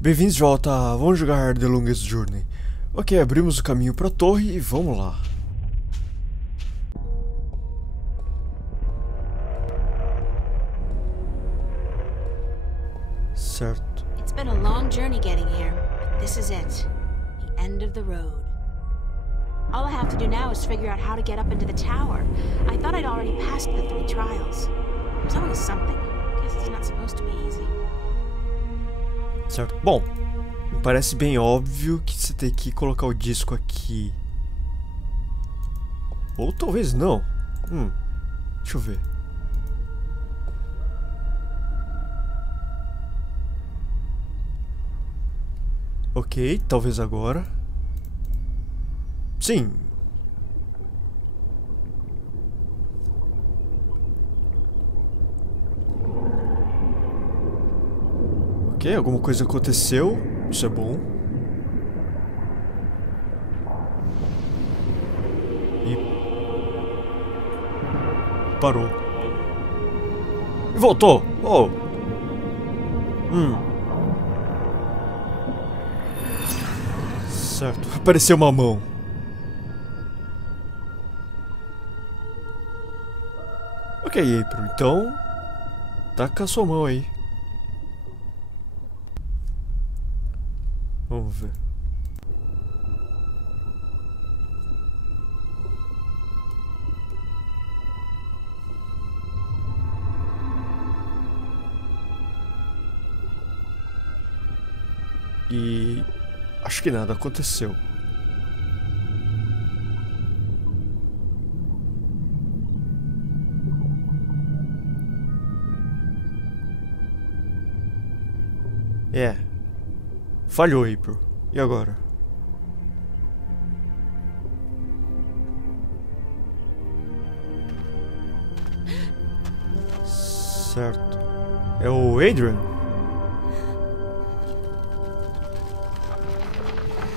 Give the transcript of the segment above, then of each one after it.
Bem-vindos de volta, vamos jogar The Longest Journey. Ok, abrimos o caminho para a torre e vamos lá. Certo. It's been a long journey getting here. This is it. The end of the road. All I have to do now is figure out how to get up into the tower. I thought I'd already passed the 3 trials. There's always something. Guess it's not supposed to be easy. Certo. Bom, me parece bem óbvio que você tem que colocar o disco aqui. Ou talvez não. Deixa eu ver. Ok, talvez agora. Sim. Ok, alguma coisa aconteceu. Isso é bom. E parou. E voltou. Oh. Certo. Apareceu uma mão. Ok, April. Então, taca a sua mão aí. Vamos ver. E acho que nada aconteceu. Falhou, April. E agora? Certo. É o Adrian?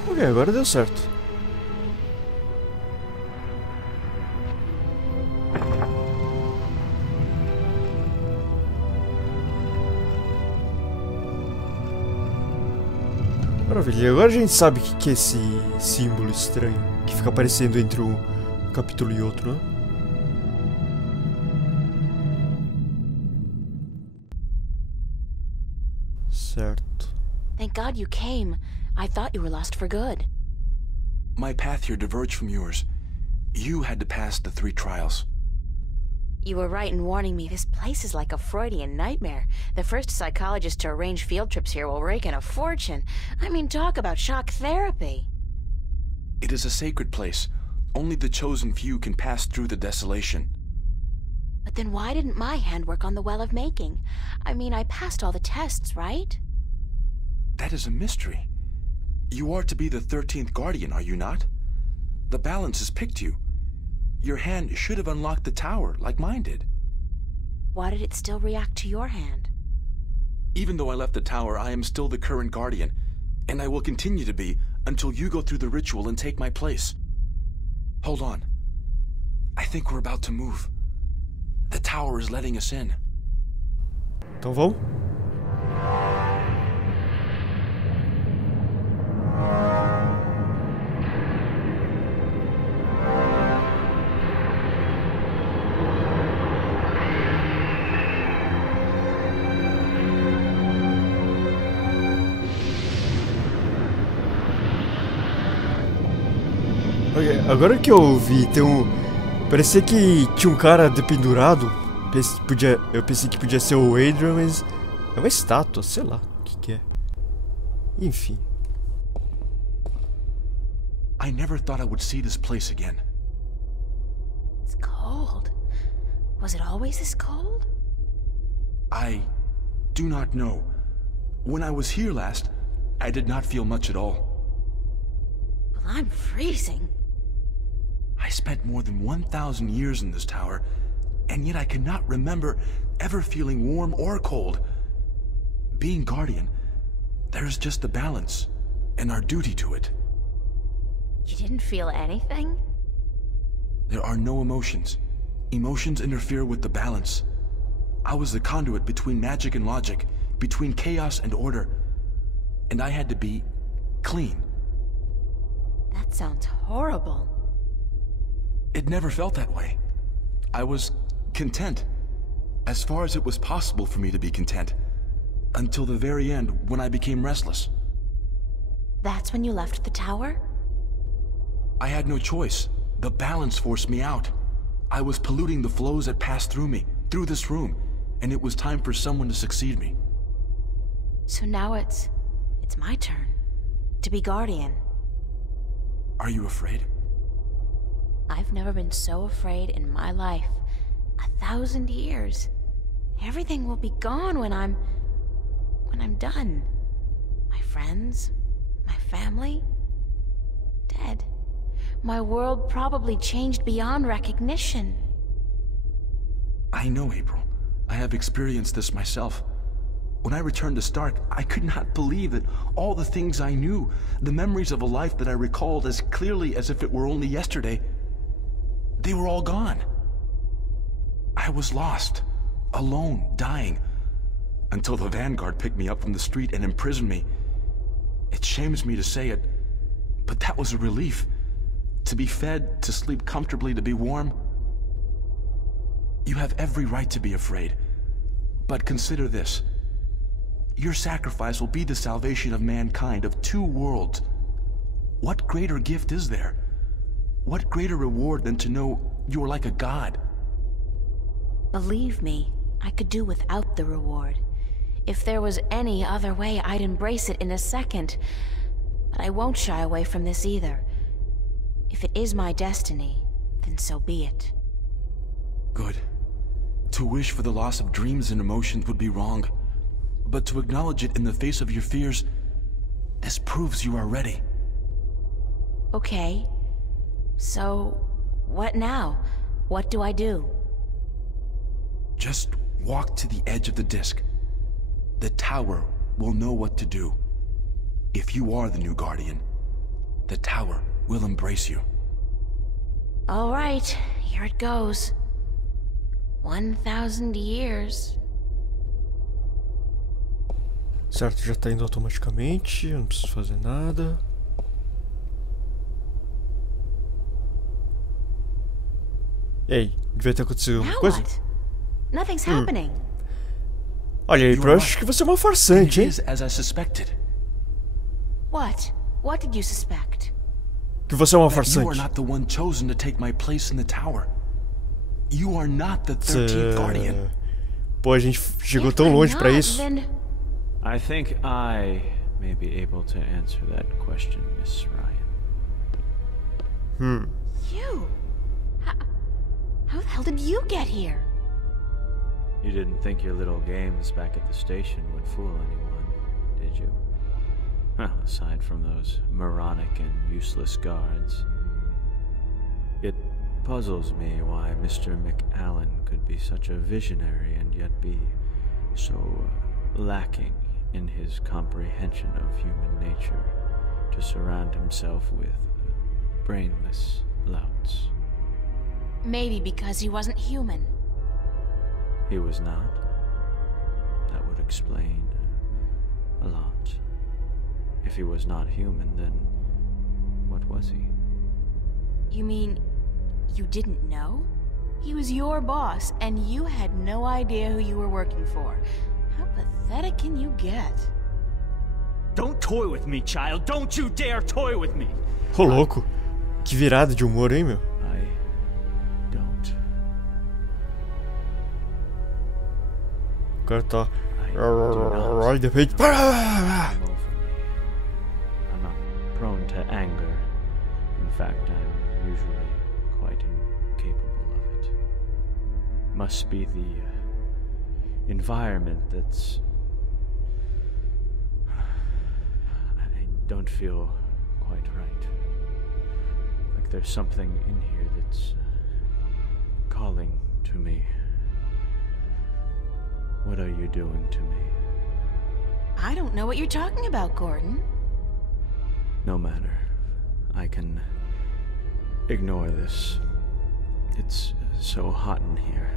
Ok, agora deu certo. Maravilha, agora a gente sabe o que é esse símbolo estranho que fica aparecendo entre um capítulo e outro, né? Certo. Thank God you came. I thought you were lost for good. My path here diverged from yours. You had to pass the 3 trials. You were right in warning me. This place is like a Freudian nightmare. The first psychologist to arrange field trips here will rake in a fortune. I mean, talk about shock therapy. It is a sacred place. Only the chosen few can pass through the desolation. But then why didn't my hand work on the Well of Making? I mean, I passed all the tests, right? That is a mystery. You are to be the 13th Guardian, are you not? The balance has picked you. Your hand should have unlocked the tower, like mine did. Why did it still react to your hand? Even though I left the tower, I am still the current Guardian, and I will continue to be until you go through the ritual and take my place. Hold on. I think we're about to move. The tower is letting us in. Então vamos? Agora que eu vi, tem um... Parecia que tinha um cara dependurado. Eu pensei que podia ser o Adrian, mas... É uma estátua, sei lá o que é. Enfim. I never thought I would see this place again. It's cold. Was it always this cold? I do not know. When I was here last, I did not feel much at all. Well, I'm freezing. I spent more than 1,000 years in this tower, and yet I cannot remember ever feeling warm or cold. Being Guardian, there is just the balance, and our duty to it. You didn't feel anything? There are no emotions. Emotions interfere with the balance. I was the conduit between magic and logic, between chaos and order. and I had to be clean. That sounds horrible. It never felt that way. I was content, as far as it was possible for me to be content, until the very end when I became restless. That's when you left the tower? I had no choice. The balance forced me out. I was polluting the flows that passed through me, through this room, and it was time for someone to succeed me. So now it's my turn to be guardian. Are you afraid? I've never been so afraid in my life. 1,000 years. Everything will be gone when I'm done. My friends, my family, dead. My world probably changed beyond recognition. I know, April. I have experienced this myself. When I returned to Stark, I could not believe that all the things I knew, the memories of a life that I recalled as clearly as if it were only yesterday, they were all gone. I was lost, alone, dying, until the Vanguard picked me up from the street and imprisoned me. It shames me to say it, but that was a relief. To be fed, to sleep comfortably, to be warm. You have every right to be afraid, but consider this. Your sacrifice will be the salvation of mankind, of 2 worlds. What greater gift is there? What greater reward than to know you are like a god? Believe me, I could do without the reward. If there was any other way, I'd embrace it in a second. But I won't shy away from this either. If it is my destiny, then so be it. Good. To wish for the loss of dreams and emotions would be wrong. But to acknowledge it in the face of your fears, this proves you are ready. Okay. So, what now? What do I do? Just walk to the edge of the disc. The tower will know what to do. If you are the new guardian, the tower will embrace you. All right, here it goes. 1,000 years. Certo, já tá indo automaticamente, eu não preciso fazer nada. E aí, devia ter acontecido alguma coisa? What? Nothing's happening. Olha, April, eu acho que você é uma farsante, hein? As I suspected. What? What did you suspect? Que você é uma You are farsante. not the one chosen to take my place in the tower. You are not the 13th guardian. Pô, a gente chegou If tão I'm longe pra not, isso. then I think I may be able to answer that question, Miss Ryan. you? How the hell did you get here? You didn't think your little games back at the station would fool anyone, did you? Aside from those moronic and useless guards. It puzzles me why Mr. McAllen could be such a visionary and yet be so lacking in his comprehension of human nature to surround himself with brainless louts. Maybe because he wasn't human. He was not. That would explain a lot. If he was not human, then what was he? You mean you didn't know? He was your boss, and you had no idea who you were working for. How pathetic can you get? Don't toy with me, child. Don't you dare toy with me. Ô, louco. Que virada de humor, hein, meu? I don't. O cara tá... I do not. E de repente... Come over me. I'm not prone to anger. In fact, I'm usually quite incapable of it. Must be the environment that's... I don't feel quite right. Like there's something in here that's calling to me. What are you doing to me? I don't know what you're talking about, Gordon. No matter. I can ignore this. It's so hot in here.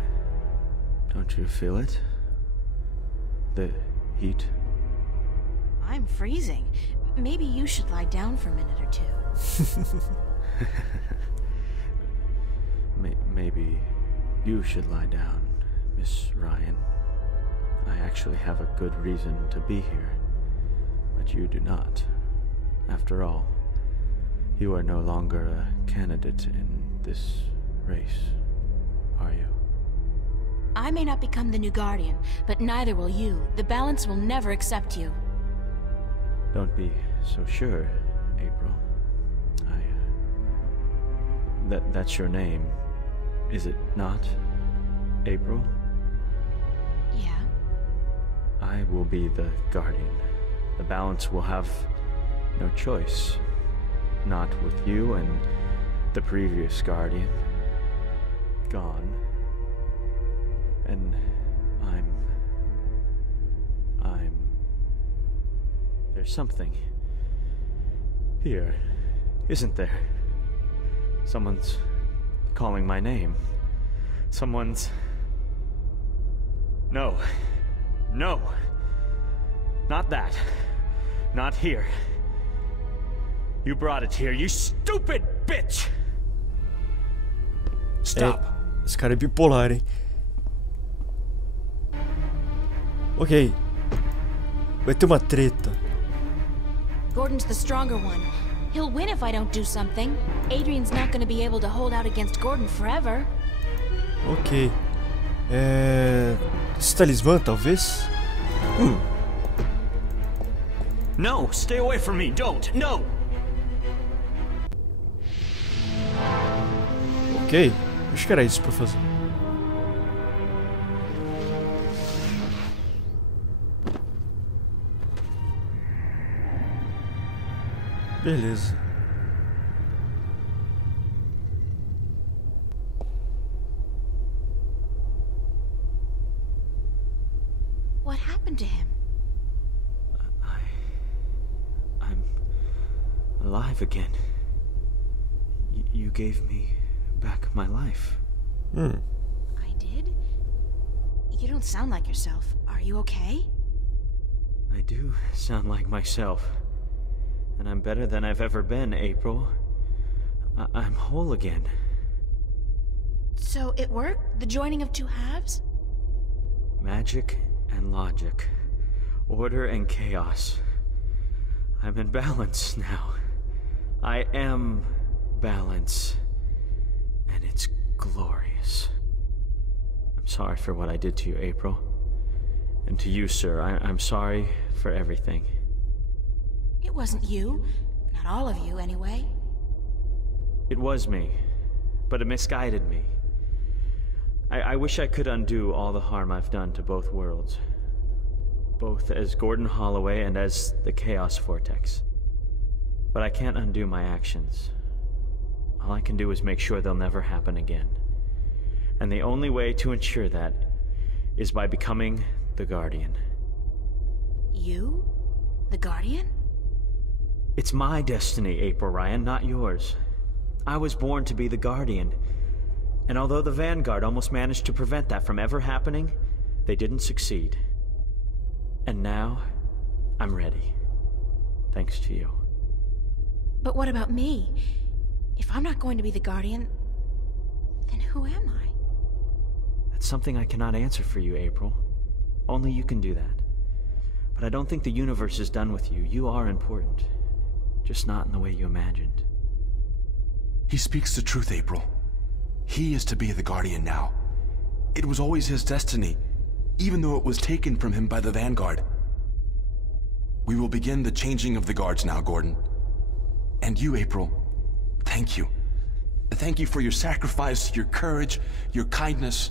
Don't you feel it? The heat? I'm freezing. Maybe you should lie down for a minute or two. Maybe you should lie down, Miss Ryan. I actually have a good reason to be here, but you do not. After all, you are no longer a candidate in this race, are you? I may not become the new Guardian, but neither will you. The balance will never accept you. Don't be so sure, April. That's your name, is it not, April? Yeah. I will be the Guardian. The balance will have no choice. Not with you and the previous Guardian gone. And there's something here, isn't there? Someone's calling my name. Someone's... No. No. Not that. Not here. You brought it here, you stupid bitch! Stop. Esse cara é bipolar, hein? Ok. Vai ter uma treta. Gordon's the stronger one. He'll win if I don't do something. Adrian's not going to be able to hold out against Gordon forever. Ok. Esse talismã, talvez? No, stay away from me, don't, no! Ok. Acho que era isso pra fazer. Beleza. What happened to him? I'm alive again. You gave me back my life. I did? You don't sound like yourself. Are you okay? I do sound like myself. And I'm better than I've ever been, April. I'm whole again. So it worked? The joining of two halves? Magic and logic. Order and chaos. I'm in balance now. I am balance. And it's glorious. I'm sorry for what I did to you, April. And to you, sir, I'm sorry for everything. It wasn't you. Not all of you, anyway. It was me, but it misguided me. I wish I could undo all the harm I've done to both worlds. Both as Gordon Holloway and as the Chaos Vortex. But I can't undo my actions. All I can do is make sure they'll never happen again. And the only way to ensure that is by becoming the Guardian. You? The Guardian? It's my destiny, April Ryan, not yours. I was born to be the Guardian. And although the Vanguard almost managed to prevent that from ever happening, they didn't succeed. And now, I'm ready. Thanks to you. But what about me? If I'm not going to be the Guardian, then who am I? That's something I cannot answer for you, April. Only you can do that. But I don't think the universe is done with you. You are important. Just not in the way you imagined. He speaks the truth, April. He is to be the Guardian now. It was always his destiny, even though it was taken from him by the Vanguard. We will begin the changing of the guards now, Gordon. And you, April, thank you. Thank you for your sacrifice, your courage, your kindness.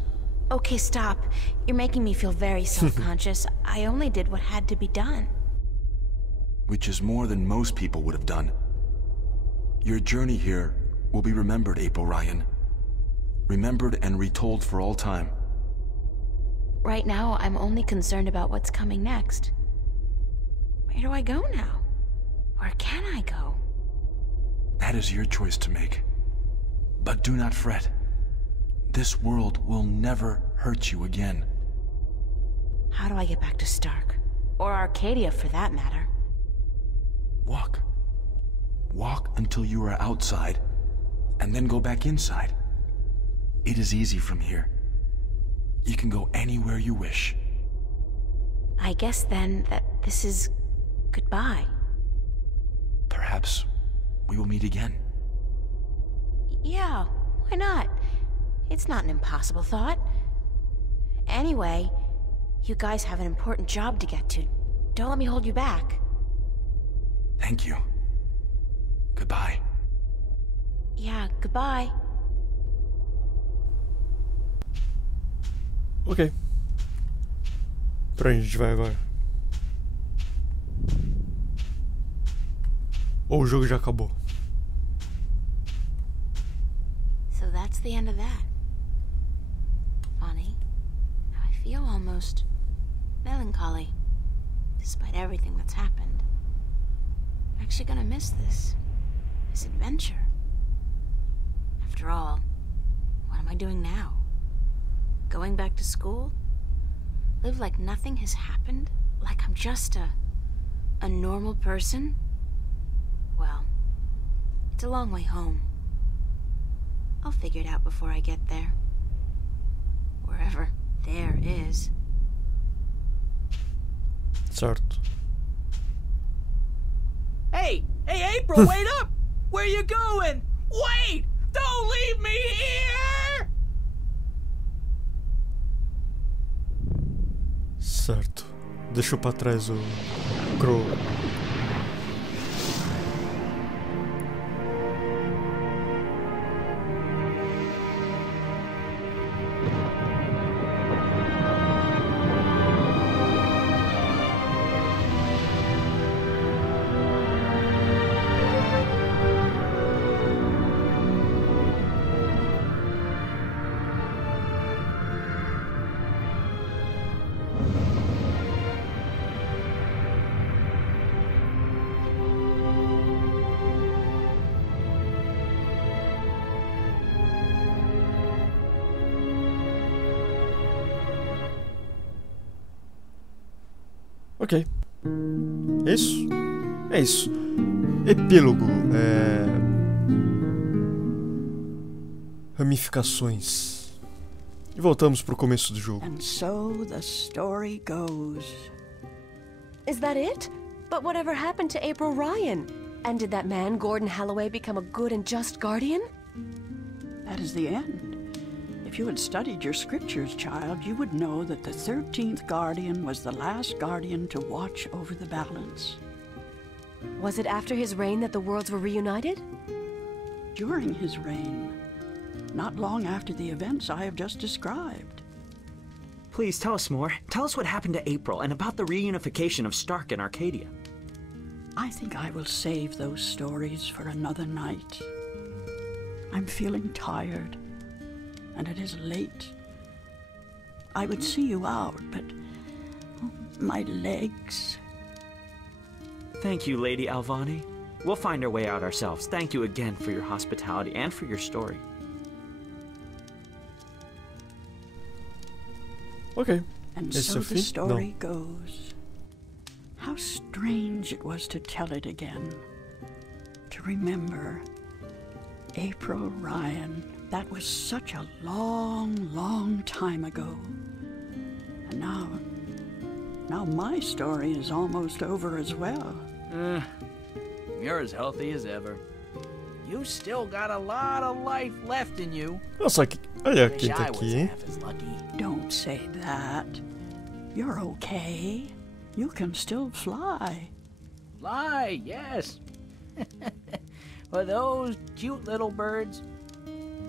Okay, stop. You're making me feel very self-conscious. I only did what had to be done. Which is more than most people would have done. Your journey here will be remembered, April Ryan. Remembered and retold for all time. Right now, I'm only concerned about what's coming next. Where do I go now? Where can I go? That is your choice to make. But do not fret. This world will never hurt you again. How do I get back to Stark? Or Arcadia, for that matter? Walk. Walk until you are outside, and then go back inside. It is easy from here. You can go anywhere you wish. I guess then that this is goodbye. Perhaps we will meet again. Yeah, why not? It's not an impossible thought. Anyway, you guys have an important job to get to. Don't let me hold you back. Thank you. Goodbye. Yeah, goodbye. Ok. Pra onde a gente vai agora? Ou o jogo já acabou? So that's the end of that. Funny. I feel almost melancholy, despite everything that's happened. I'm actually gonna miss this adventure. After all, what am I doing now? Going back to school? Live like nothing has happened? Like I'm just a normal person? Well, it's a long way home. I'll figure it out before I get there. Wherever there is. Certo. Hey, April, wait up! Where you going? Wait! Don't leave me here! Certo. Deixou pra trás o Crow. Ok. É isso? É isso. Epílogo. Ramificações. E voltamos pro começo do jogo. And so the story goes. Is that it? But whatever happened to April Ryan? And did that man, Gordon Holloway, become a good and just guardian? That is the end. If you had studied your scriptures, child, you would know that the 13th guardian was the last guardian to watch over the balance. Was it after his reign that the worlds were reunited? During his reign. Not long after the events I have just described. Please tell us more. Tell us what happened to April and about the reunification of Stark and Arcadia. I think I will save those stories for another night. I'm feeling tired, and it is late. I would see you out, but my legs. Thank you, Lady Alvani. We'll find our way out ourselves. Thank you again for your hospitality and for your story. Ok. And Esse so é o the fim? story Não. goes. How strange it was to tell it again. To remember April Ryan. That was such a long, long time ago. And now my story is almost over as well. You're as healthy as ever. You still got a lot of life left in you. Nossa, olha Wish quem tá I was aqui, hein? half as lucky. Don't say that. You're okay. You can still fly. Fly, yes. But those cute little birds,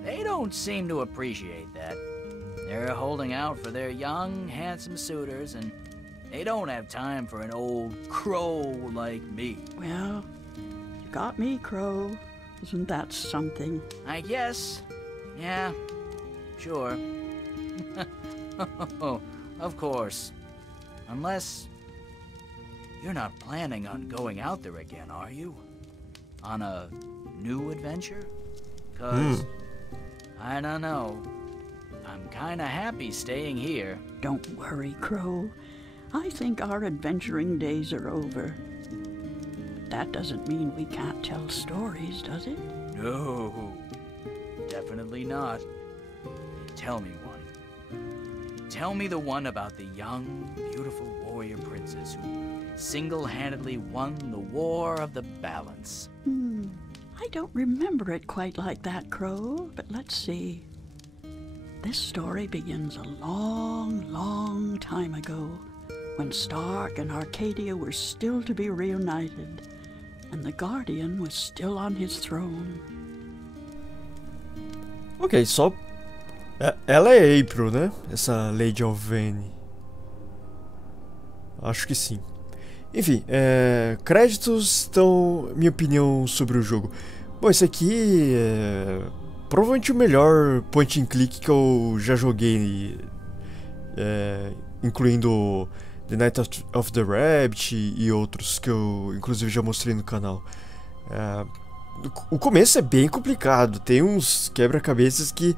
they don't seem to appreciate that. They're holding out for their young, handsome suitors, and they don't have time for an old crow like me. Well, you got me, Crow. Isn't that something? I guess. Yeah, sure. Of course. Unless you're not planning on going out there again, are you? On a new adventure? 'Cause I don't know. I'm kinda happy staying here. Don't worry, Crow. I think our adventuring days are over. that doesn't mean we can't tell stories, does it? No, definitely not. Tell me one. Tell me the one about the young, beautiful warrior princess who single-handedly won the War of the Balance. I don't remember it quite like that, Crow, but let's see. This story begins a long, long time ago, when Stark and Arcadia were still to be reunited, and the Guardian was still on his throne. Ok, só... Ela é April, né? Essa Lady Alvane. Acho que sim. Enfim, créditos, então, minha opinião sobre o jogo. Bom, esse aqui é provavelmente o melhor point and click que eu já joguei, incluindo The Night of the Rabbit e outros que eu inclusive já mostrei no canal. O começo é bem complicado, tem uns quebra-cabeças que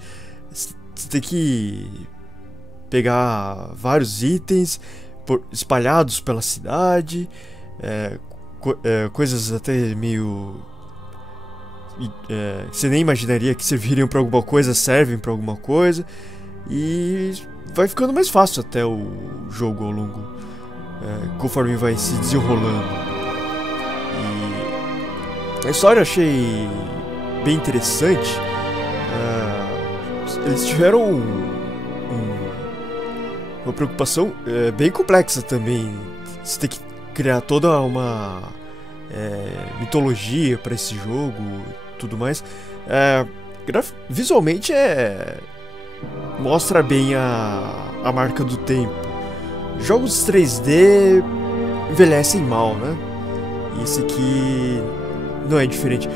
você tem que pegar vários itens espalhados pela cidade, coisas até meio... você nem imaginaria que serviriam pra alguma coisa, servem pra alguma coisa, e vai ficando mais fácil até o jogo ao longo, conforme vai se desenrolando. E a história eu achei bem interessante. Eles tiveram uma preocupação bem complexa também. Você tem que criar toda uma mitologia para esse jogo e tudo mais. Visualmente mostra bem a marca do tempo. Jogos 3D envelhecem mal, né? Esse aqui não é diferente.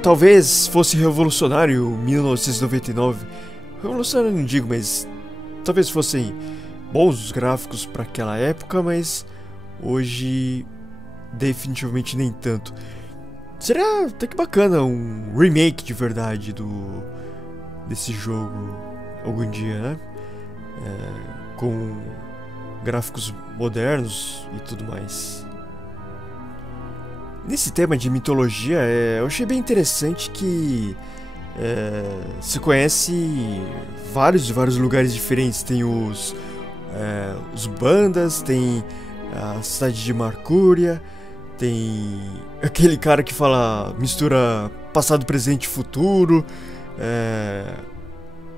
Talvez fosse revolucionário 1999. Revolucionário não digo, mas talvez fossem bons os gráficos para aquela época, mas hoje definitivamente nem tanto. Seria até que bacana um remake de verdade desse jogo algum dia, né? Com gráficos modernos e tudo mais. Nesse tema de mitologia, eu achei bem interessante que se conhece vários lugares diferentes. Tem os bandas, tem a cidade de Mercúria, tem aquele cara que mistura passado, presente e futuro.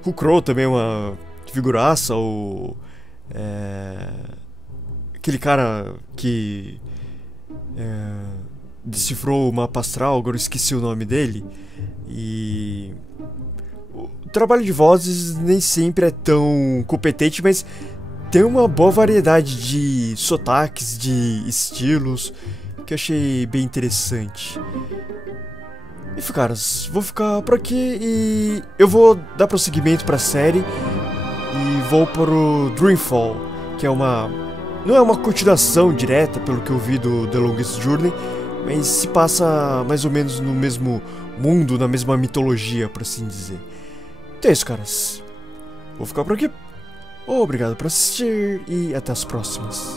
O Crow também é uma figuraça, aquele cara que decifrou o mapa astral, agora eu esqueci o nome dele. E o trabalho de vozes nem sempre é tão competente, mas tem uma boa variedade de sotaques, de estilos, que eu achei bem interessante. Enfim, caras, vou ficar por aqui e eu vou dar prosseguimento pra série e vou para o Dreamfall, que não é uma continuação direta, pelo que eu vi do The Longest Journey, mas se passa mais ou menos no mesmo mundo, na mesma mitologia, por assim dizer. Então é isso, caras. Vou ficar por aqui. Obrigado por assistir e até as próximas.